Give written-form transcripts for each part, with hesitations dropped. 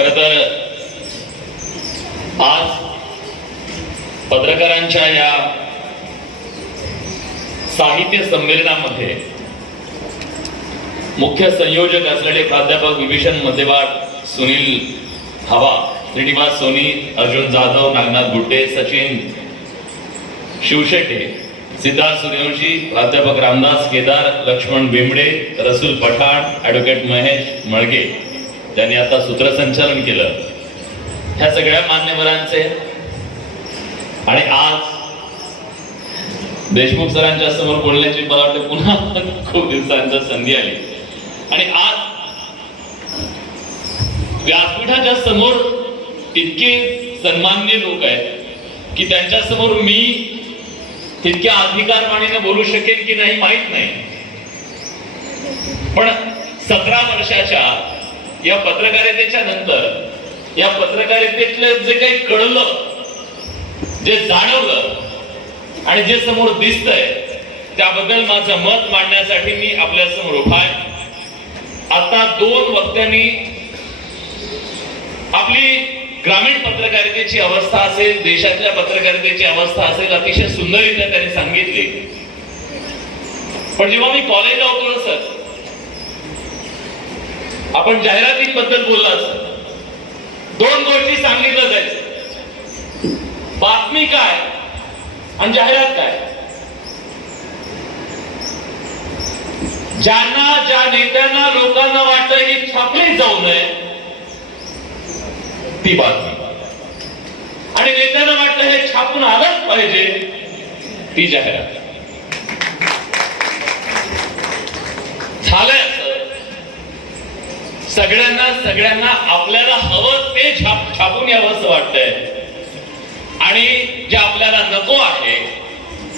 खरं तर आज पत्रकारांच्या या साहित्य संमेलनामध्ये मुख्य संयोजक असलेले प्राध्यापक विभीषण मध्यवाड, सुनील हवा, श्रीनिवास सोनी, अर्जुन जाधव, नागनाथ गुट्टे, सचिन शिवशेटे, सिद्धार्थ सूर्यवंशी, प्राध्यापक रामदास केदार, लक्ष्मण बेंबडे, रसूल पठाण, ॲडव्होकेट महेश मळगे ज्यांनी आता सूत्रसंचालन केलं, ह्या सगळ्या मान्यवरांचे आणि आज देशमुख सरांच्या समोर बोलण्याची मला वाटतं पुन्हा खूप दिवसांची संधी आली आणि आज व्यासपीठाच्या समोर इतके सन्माननीय लोक आहेत की त्यांच्या समोर मी तितक्या अधिकारवाणीने बोलू शकेन की नाही माहित नाही, पण 17 वर्षाच्या या पत्रकारितेच्या नंतर या पत्रकारितेतले जे काही कळलं, जे जाणवलं आणि जे समोर दिसतंय त्याबद्दल माझं मत मांडण्यासाठी मी आपल्या समोर उभा आहे. आता 2 वक्त्यांनी आपली ग्रामीण पत्रकारितेची अवस्था असेल, देशातल्या पत्रकारितेची अवस्था असेल, अतिशय सुंदररीत्या त्यांनी सांगितली. पण जेव्हा मी कॉलेजला होतो सर, आपण जाहिरातींबद्दल बोलला सर, 2 गोष्टी सांगितलं जायचं, बातमी काय आणि जाहिरात काय. ज्यांना, ज्या नेत्यांना, लोकांना वाटतं की छापली जाऊ नये ती बातमी, आणि नेत्यांना वाटतं हे छापून आलंच पाहिजे ती जाहिरात. झालंय असं, सगळ्यांना आपल्याला हवं ते छापून यावं असं वाटतंय आणि जे आपल्याला नको आहे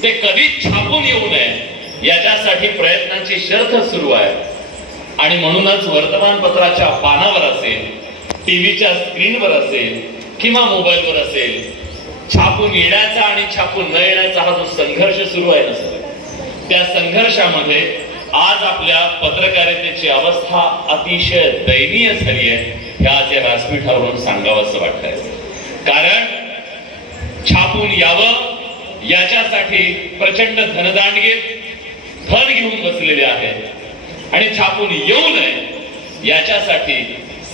ते कधीच छापून येऊ नये याच्यासाठी प्रयत्नांची शर्थ सुरू आहे. आणि म्हणूनच वर्तमानपत्राच्या पानावर असेल, टीव्हीच्या स्क्रीनवर असेल किंवा मोबाईलवर असेल, छापून येण्याचा आणि छापून न येण्याचा हा जो संघर्ष सुरू आहे ना सर, त्या संघर्षामध्ये आज आपल्या पत्रकारितेची अवस्था अतिशय दयनीय झाली आहे हे आज या व्यासपीठावरून सांगावं असं वाटतंय. कारण छापून यावं याच्यासाठी प्रचंड धनदांडगे धन घेऊन बसलेले आहेत आणि छापून येऊ नये याच्यासाठी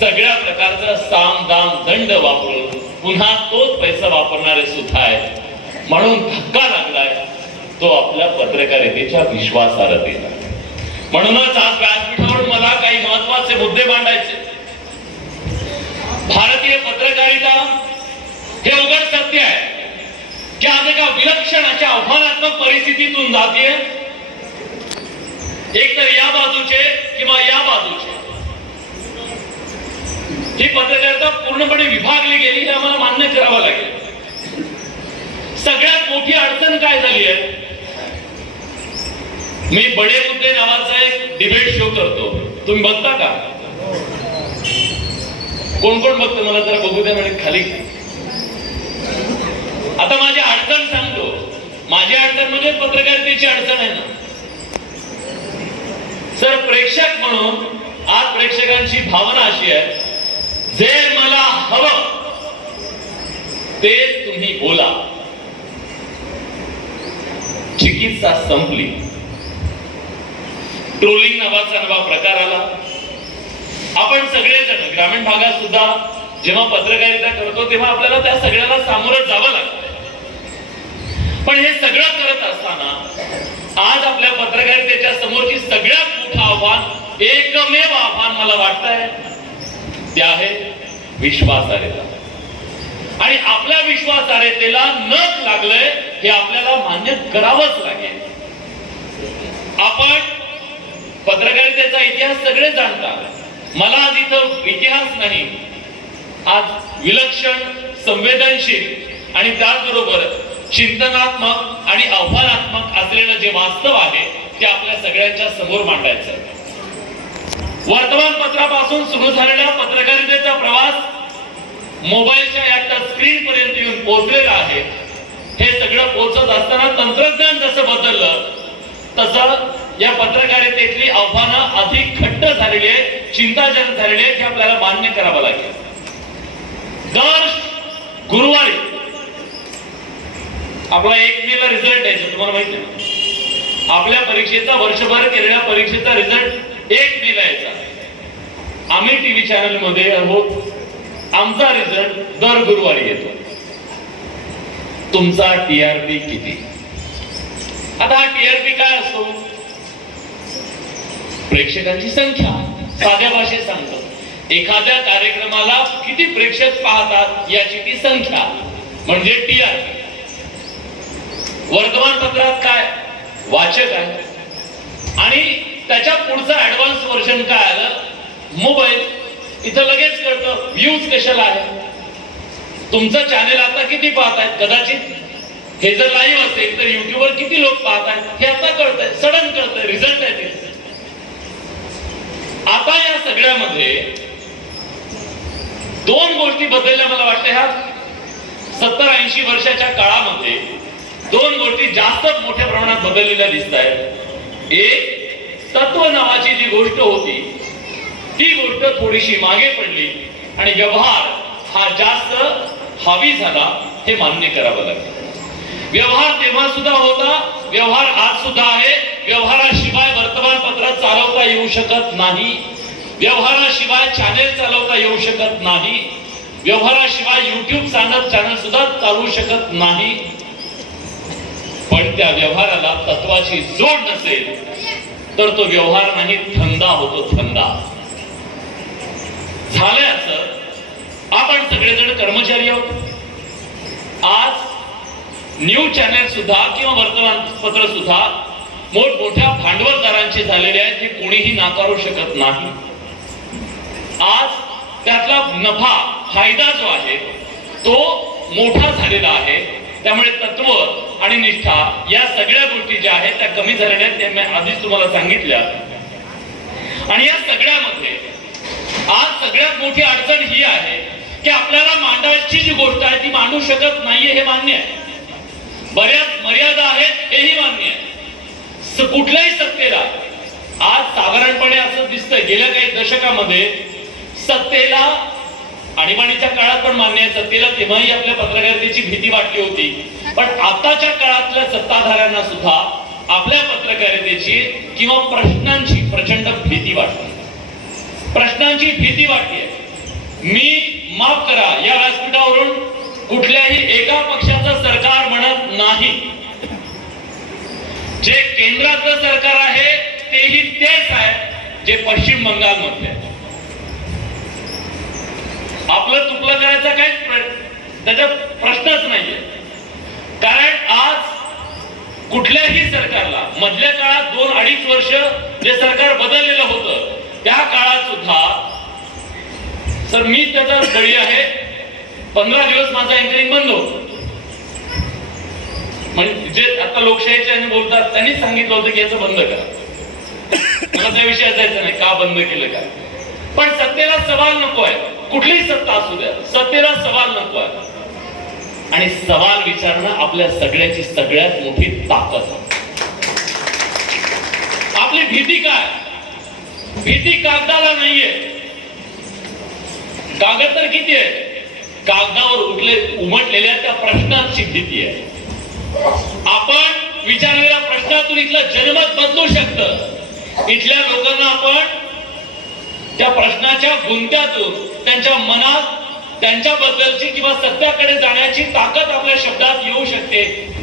सगळ्या प्रकारचा साम दाम दंड वापरून पुन्हा तोच पैसा वापरणारे सुद्धा आहेत. म्हणून धक्का लागलाय तो आपल्या पत्रकारितेच्या विश्वासार्हतेला. म्हणूनच आज व्यासपीठावरून मला काही महत्वाचे मुद्दे मांडायचे. भारतीय पत्रकारिता हे उघड सत्य आहे की आज एका विलक्षण अशा आव्हानात्मक परिस्थितीतून जातीये, एक तर या बाजूचे किंवा या बाजूचे. ही पत्रकारिता पूर्णपणे विभागली गेली हे आम्हाला मान्य करावं लागेल. सगळ्यात मोठी अडचण काय झाली आहे, मी बडे मुद्दे नावाचा एक डिबेट शो करतो, तुम्ही बघता का? कोण कोण बघतं मला जरा बघू द्या म्हणजे खाली. आता माझी अडचण सांगतो, माझी अडचण म्हणजे पत्रकारितेची अडचण आहे ना सर. प्रेक्षक म्हणून आज प्रेक्षकांची भावना अशी आहे, जे मला हवं ते तुम्ही बोला. चिकित्सा संपली, ट्रोलिंग नावाचा नवा प्रकार आला. आपण सगळेजण ग्रामीण भागात सुद्धा जेव्हा पत्रकारिता करतो तेव्हा आपल्याला त्या सगळ्याला सामोरं जावं लागतं. पण हे सगळं करत असताना आज आपल्या पत्रकारितेच्या समोरची सगळ्यात मोठं आव्हान, एकमेव आव्हान मला वाटतंय ते आहे विश्वासार्हता. आणि आपल्या विश्वासार्हतेला नख लागलंय हे आपल्याला मान्य करावंच लागेल. आपण पत्रकारितेचा इतिहास सगळे जाणतात. मला आज इथं इतिहास नाही, आज विलक्षण, संवेदनशील आणि त्याचबरोबर चिंतनात्मक आणि आव्हानात्मक असलेलं जे वास्तव आहे ते आपल्या सगळ्यांच्या समोर मांडायचं. वर्तमानपत्रापासून सुरू झालेला पत्रकारितेचा प्रवास मोबाईलच्या या टच स्क्रीन पर्यंत येऊन पोहोचलेला आहे. हे सगळं पोहोचत असताना तंत्रज्ञान जसं बदललं तसं या पत्रकारितेतली आव्हानं अधिक घट्ट झालेली आहे, चिंताजनक झालेली आहे, हे आपल्याला मान्य करावं लागेल. दर गुरुवारी आपला 1 मेला रिझल्ट यायचा, तुम्हाला माहिती आहे आपल्या परीक्षेचा वर्षभर केलेल्या परीक्षेचा रिझल्ट 1 मेला यायचा. आम्ही टीव्ही चॅनल मध्ये आहोत, आमचा रिझल्ट दर गुरुवारी येतो. तुमचा टीआरपी किती? आता हा टीआरपी काय असतो? प्रेक्षकांची संख्या. साध्या भाषेत सांगतो, एखाद्या कार्यक्रमाला किती प्रेक्षक पाहतात याची ती संख्या म्हणजे टीआरपी. वर्तमानपत्रात काय वाचक आहे आणि त्याच्या पुढचं ऍडव्हान्स व्हर्जन काय आलं, मोबाईल. इथं लगेच कळतं व्ह्यूज कशाला आहे, तुमचं चॅनेल आता किती पाहतायत. कदाचित हे जर लाईव्ह असेल तर युट्यूबवर किती लोक पाहतायत हे आता कळतंय, सडन कळतंय, रिझल्ट आहे ते. आता या सगळ्यामध्ये 2 गोष्टी बदलल्या मला वाटतं. ह्या 70-80 वर्षाच्या काळामध्ये 2 गोष्टी जास्त मोठ्या प्रमाणात बदललेल्या दिसत आहेत. एक, तत्व नावाची जी गोष्ट होती ती गोष्ट थोडीशी मागे पडली आणि व्यवहार हा जास्त हावी झाला, हे मान्य करावं लागेल. व्यवहार तेव्हा सुद्धा होता, व्यवहार आज सुद्धा आहे. व्यवहाराशिवाय वर्तमानपत्र चालवता येऊ शकत नाही, व्यवहाराशिवाय चॅनेल चालवता येऊ शकत नाही, व्यवहाराशिवाय युट्यूब चॅनल सुद्धा चालवू शकत नाही. पण त्या व्यवहाराला तत्वाची जोड नसेल तर तो व्यवहार नाही, धंदा होतो, धंदा. झालंय असं, आपण सगळेजण कर्मचारी आहोत. आज न्यूज चॅनेल सुद्धा किंवा वर्तमानपत्र सुद्धा मोठमोठ्या भांडवलदारांचे झालेले आहेत, हे कोणीही नाकारू शकत नाही. आज त्यातला नफा फायदा जो आहे तो मोठा झालेला आहे. त्यामुळे तत्व आणि निष्ठा या सगळ्या गोष्टी ज्या आहेत त्या कमी झालेल्या आहेत, त्या मी आधीच तुम्हाला सांगितल्या. आणि या सगळ्यामध्ये आज सगळ्यात मोठी अडचण ही आहे की आपल्याला मांडायची जी गोष्ट आहे ती मांडू शकत नाहीये, हे मान्य आहे. बऱ्याच मर्यादा आहेत, हेही मान्य आहे. कुठल्याही सत्तेला आज साधारणपणे असं दिसतंय, गेल्या काही दशकामध्ये सत्तेला, आणीबाणीच्या काळात पण मान्य आहे, सत्तेला तेव्हाही आपल्या पत्रकारितेची भीती वाटली होती. पण आताच्या काळातल्या सत्ताधाऱ्यांना सुद्धा आपल्या पत्रकारितेची किंवा प्रश्नांची प्रचंड भीती वाटते. प्रश्नांची भीती वाटते. मी माफ करा, या व्यासपीठावरून कुठल्याही एका पक्षाचं सरकार म्हणत नाही. जे केंद्राचं सरकार आहे तेही तेच आहे जे पश्चिम बंगालमध्ये. आपलं चुकलं करायचा काही त्याच्यात प्रश्नच नाहीये. कारण आज कुठल्याही सरकारला मधल्या काळात 2-2.5 वर्ष जे सरकार बदललेलं होतं त्या काळात सुद्धा, सर मी त्याचा बळी आहे, 15 दिवस माझा अँकरिंग बंद होतं. म्हणजे आता लोकशाहीच्या बोलतात त्यांनी सांगितलं होतं की याचं बंद करा. मला त्या विषयात जायचं नाही का बंद केलं का. पण सत्तेला सवाल नको आहे, कुठलीही सत्ता असू द्या, सत्तेला सवाल नको आहे. आणि सवाल विचारणं आपल्या सगळ्याची सगळ्यात मोठी ताकद आहे. आपली भीती काय? भीती कागदाला नाहीये. कागद तर किती आहे, कागदावर उमटलेल्या त्या प्रश्नांची भीती आहे. आपण विचारलेल्या प्रश्नातून इथलं जनमत बदलू शकतं. इथल्या लोकांना आपण त्या प्रश्नाच्या गुंत्यातून त्यांच्या मनात त्यांच्याबद्दलची किंवा सत्याकडे जाण्याची ताकद आपल्या शब्दात येऊ शकते.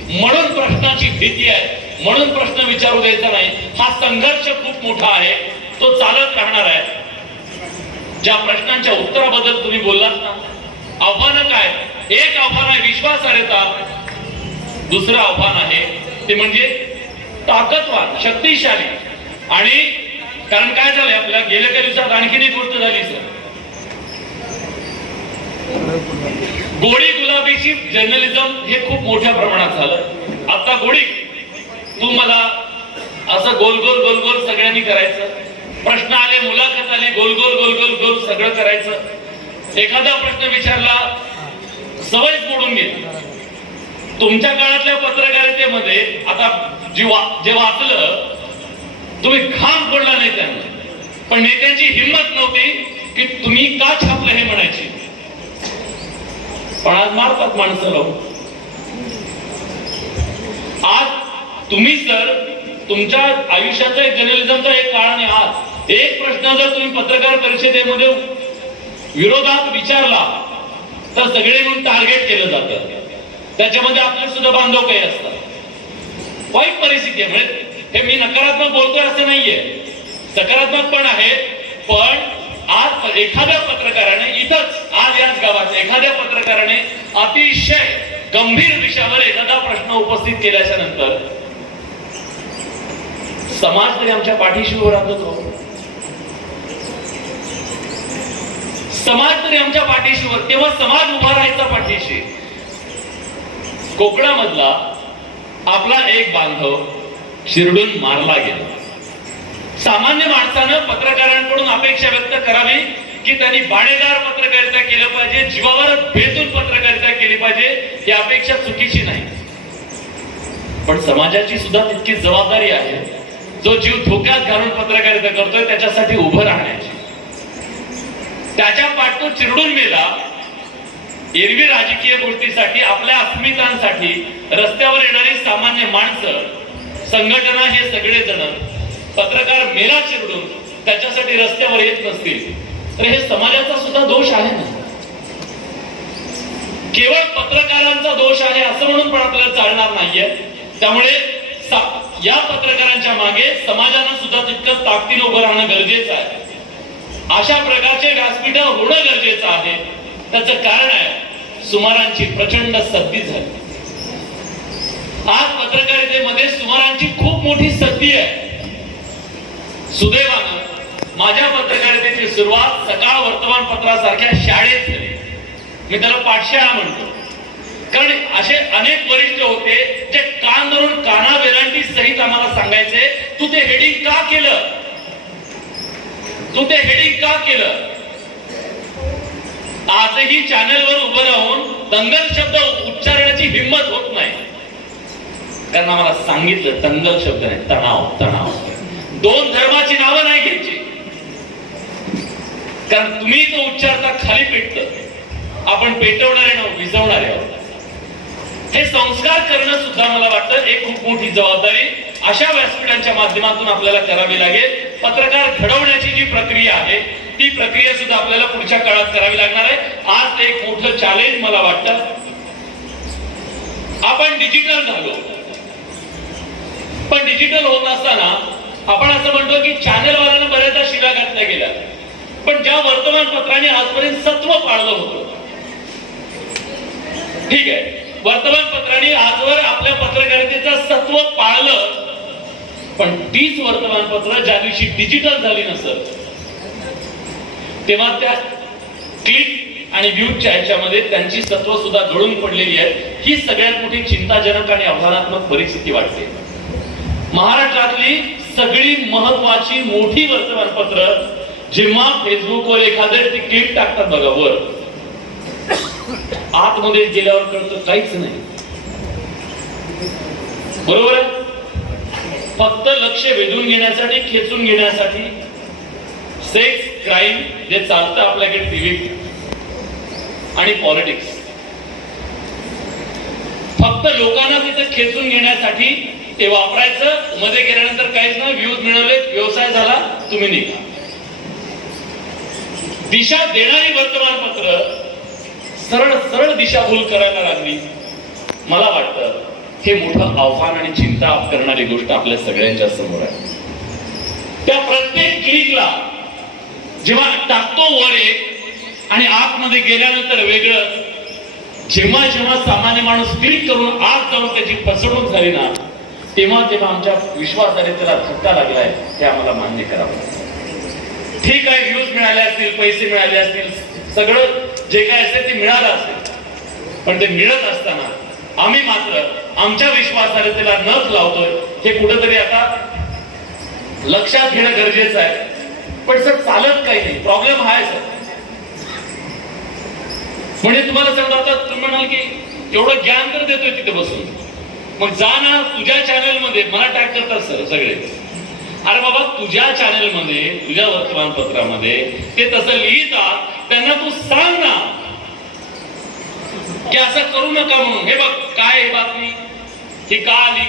म्हणून प्रश्नाची भीती आहे, म्हणून प्रश्न विचारू द्यायचा नाही. हा संघर्ष खूप मोठा आहे, तो चालत राहणार आहे. ज्या प्रश्नांच्या उत्तराबद्दल तुम्ही बोललात ना, आव्हान काय? एक आव्हान आहे विश्वासार्हता, दुसरं आव्हान आहे ते म्हणजे ताकदवान, शक्तिशाली. आणि कारण काय झालंय, आपल्या गेल्या काही दिवसात आणखीन एक गोष्ट झाली सर, गोडी गुलाबीची जर्नलिझम हे खूप मोठ्या प्रमाणात झालं. आता गोडी तू मला असं गोल गोल गोल गोल सगळ्यांनी करायचं, प्रश्न आले, मुलाखत आली, गोल गोल गोल गोल गोल सगळं करायचं. एखादा प्रश्न विचारला, सवयच मोडून घेतली. तुमच्या काळातल्या पत्रकारितेमध्ये आता जे वाचलं, तुम्ही घाम पडला नाही त्यांना, पण नेत्यांची हिंमत नव्हती की तुम्ही का छापलं हे म्हणायची. पण आज मारतात माणसं लोक. आज तुम्ही जर तुमच्या आयुष्याचा एक जर्नलिझमचा एक काळ आणि आज एक प्रश्न जर तुम्ही पत्रकार परिषदेमध्ये विरोधात विचारला तर सगळे म्हणून टार्गेट केलं जातं. त्याच्यामध्ये आपले सुद्धा बांधव काही असतात. वाईट परिस्थिती आहे. म्हणजे हे मी नकारात्मक बोलतोय असं नाहीये, सकारात्मक पण आहे. पण आज एखाद्या पत्रकाराने इथंच आज याच गावात एखाद्या पत्रकाराने अतिशय गंभीर विषयावर एखादा प्रश्न उपस्थित केल्याच्या नंतर समाज तरी आमच्या पाठीशी उभा राहतो. समाज तरी आमच्या पाठीशी, तेव्हा समाज उभा राहायचा पाठीशी. कोकणामधला आपला एक बांधव शिरडून मारला गेला. सामान्य माणसानं पत्रकारांकडून अपेक्षा व्यक्त करावी की त्यांनी बाणेदार पत्रकारिता केलं पाहिजे, जीवावर बेतून पत्रकारिता केली पाहिजे. ही अपेक्षा चुकीची नाही, पण समाजाची सुद्धा तितकी जबाबदारी आहे. जो जीव धोक्यात घालून पत्रकारिता करतोय त्याच्यासाठी उभं राहण्याची. त्याच्या पाठ तो चिरडून मेला. एरवी राजकीय गोष्टीसाठी, आपल्या अस्मितांसाठी रस्त्यावर येणारी सामान्य माणसं, संघटना, हे सगळे जण पत्रकार मेला चिरडून त्याच्यासाठी रस्त्यावर येत नसतील तर हे समाजाचा सुद्धा दोष आहे ना. केवळ पत्रकारांचा दोष आहे असं म्हणून पण आपल्याला चालणार नाहीये. त्यामुळे या पत्रकारांच्या मागे समाजानं सुद्धा तितकंच ताकदीने उभं राहणं गरजेचं आहे. अशा प्रकारचे व्यासपीठ होणं गरजेचं आहे. त्याचं कारण आहे सुमारांची प्रचंड सक्ती झाली. आज पत्रकारितेमध्ये सुमारांची खूप मोठी सक्ती आहे. सुदैवानं माझ्या पत्रकारितेची सुरुवात सकाळ वर्तमानपत्रासारख्या शाळेत झाली. मी त्याला पाठशाळा म्हणतो, कारण असे अनेक वरिष्ठ होते जे कान धरून काना वेलांटी सहित आम्हाला सांगायचे, तू ते हेडिंग का केलं, तू ते हेडिंग का केलं. आजही चॅनलवर उभं राहून दंगल शब्द उच्चारण्याची हिंमत होत नाही, कारण आम्हाला सांगितलं दंगल शब्द नाही, तणाव. तणाव दोन धर्माची नावं नाही घ्यायची, कारण तुम्ही तो उच्चारता खाली पेटत, आपण पेटवणारे नाव विझवणारे आहोत. हे संस्कार करणं सुद्धा मला वाटतं एक खूप मोठी जबाबदारी अशा व्यासपीठांच्या माध्यमातून आपल्याला करावी लागेल. पत्रकार घडवण्याची जी प्रक्रिया आहे ती प्रक्रिया सुद्धा आपल्याला पुढच्या काळात करावी लागणार आहे. आज एक मोठं चॅलेंज मला वाटतं. आपण डिजिटल झालो, पण डिजिटल होत असताना आपण असं म्हणतो की चॅनलवाल्यांना बऱ्याचदा शिला घातल्या गेल्या, पण ज्या वर्तमानपत्रांनी आजपर्यंत सत्व पाळलं होतं, ठीक आहे, वर्तमानपत्रांनी आजवर आपल्या पत्रकारितेचं सत्व पाळलं, पण तीच वर्तमानपत्र ज्या दिवशी डिजिटल झाली नसत तेव्हा त्या क्लिक आणि व्ह्यूजच्या ह्याच्यामध्ये त्यांची सत्व सुद्धा गळून पडलेली आहे. ही सगळ्यात मोठी चिंताजनक आणि आव्हानात्मक परिस्थिती वाटते. महाराष्ट्रातली सगळी महत्वाची मोठी वर्तमानपत्र जेव्हा फेसबुकवर एखादं ते क्लिप टाकतात बघा वर, आतमध्ये गेल्यावर कळतं काहीच नाही. बरोबर आहे, फक्त लक्ष वेधून घेण्यासाठी, खेचून घेण्यासाठी सेक्स, क्राईम जे चालतं आपल्याकडे टीव्ही आणि पॉलिटिक्स, फक्त लोकांना तिथे खेचून घेण्यासाठी ते वापरायचं. मध्ये गेल्यानंतर काहीच नाही, व्ह्यूज मिळवले, व्यवसाय झाला, तुम्ही निघा. दिशा देणारी वर्तमानपत्र सरळ सरळ दिशाभूल करायला लागली. मला वाटतं हे मोठं आव्हान आणि चिंता करणारी गोष्ट आपल्या सगळ्यांच्या समोर आहे. त्या प्रत्येक क्लिकला जेव्हा टाकतो वर एक आणि आतमध्ये गेल्यानंतर वेगळं, जेव्हा जेव्हा सामान्य माणूस क्लिक करून आत जाऊन त्याची फसवणूक झाली ना, तेव्हा तेव्हा आमच्या विश्वासार्हतेला धक्का लागलाय हे आम्हाला मान्य करावं. ठीक आहे, व्ह्यूज मिळाले असतील, पैसे मिळाले असतील, सगळं जे काय असेल ते मिळालं असेल, पण ते मिळत असताना आम्ही मात्र आमच्या विश्वासार्हतेला नख लावतोय हे कुठेतरी आता लक्षात घेणं गरजेचं आहे. पण सर चालत काही नाही, प्रॉब्लेम हा आहे सर. म्हणजे तुम्हाला सांगता, तुम्ही म्हणाल की एवढं ज्ञान तर देतोय तिथे बसून, मग जा ना तुझ्या चॅनल मध्ये. मला टॅग करतात सर सगळे, अरे बाबा तुझ्या चॅनल मध्ये, तुझ्या वर्तमानपत्रामध्ये ते तसं लिहितात, त्यांना तू सांग ना. की असं करू नका म्हणून. हे बघ काय ही बातमी ही का आली,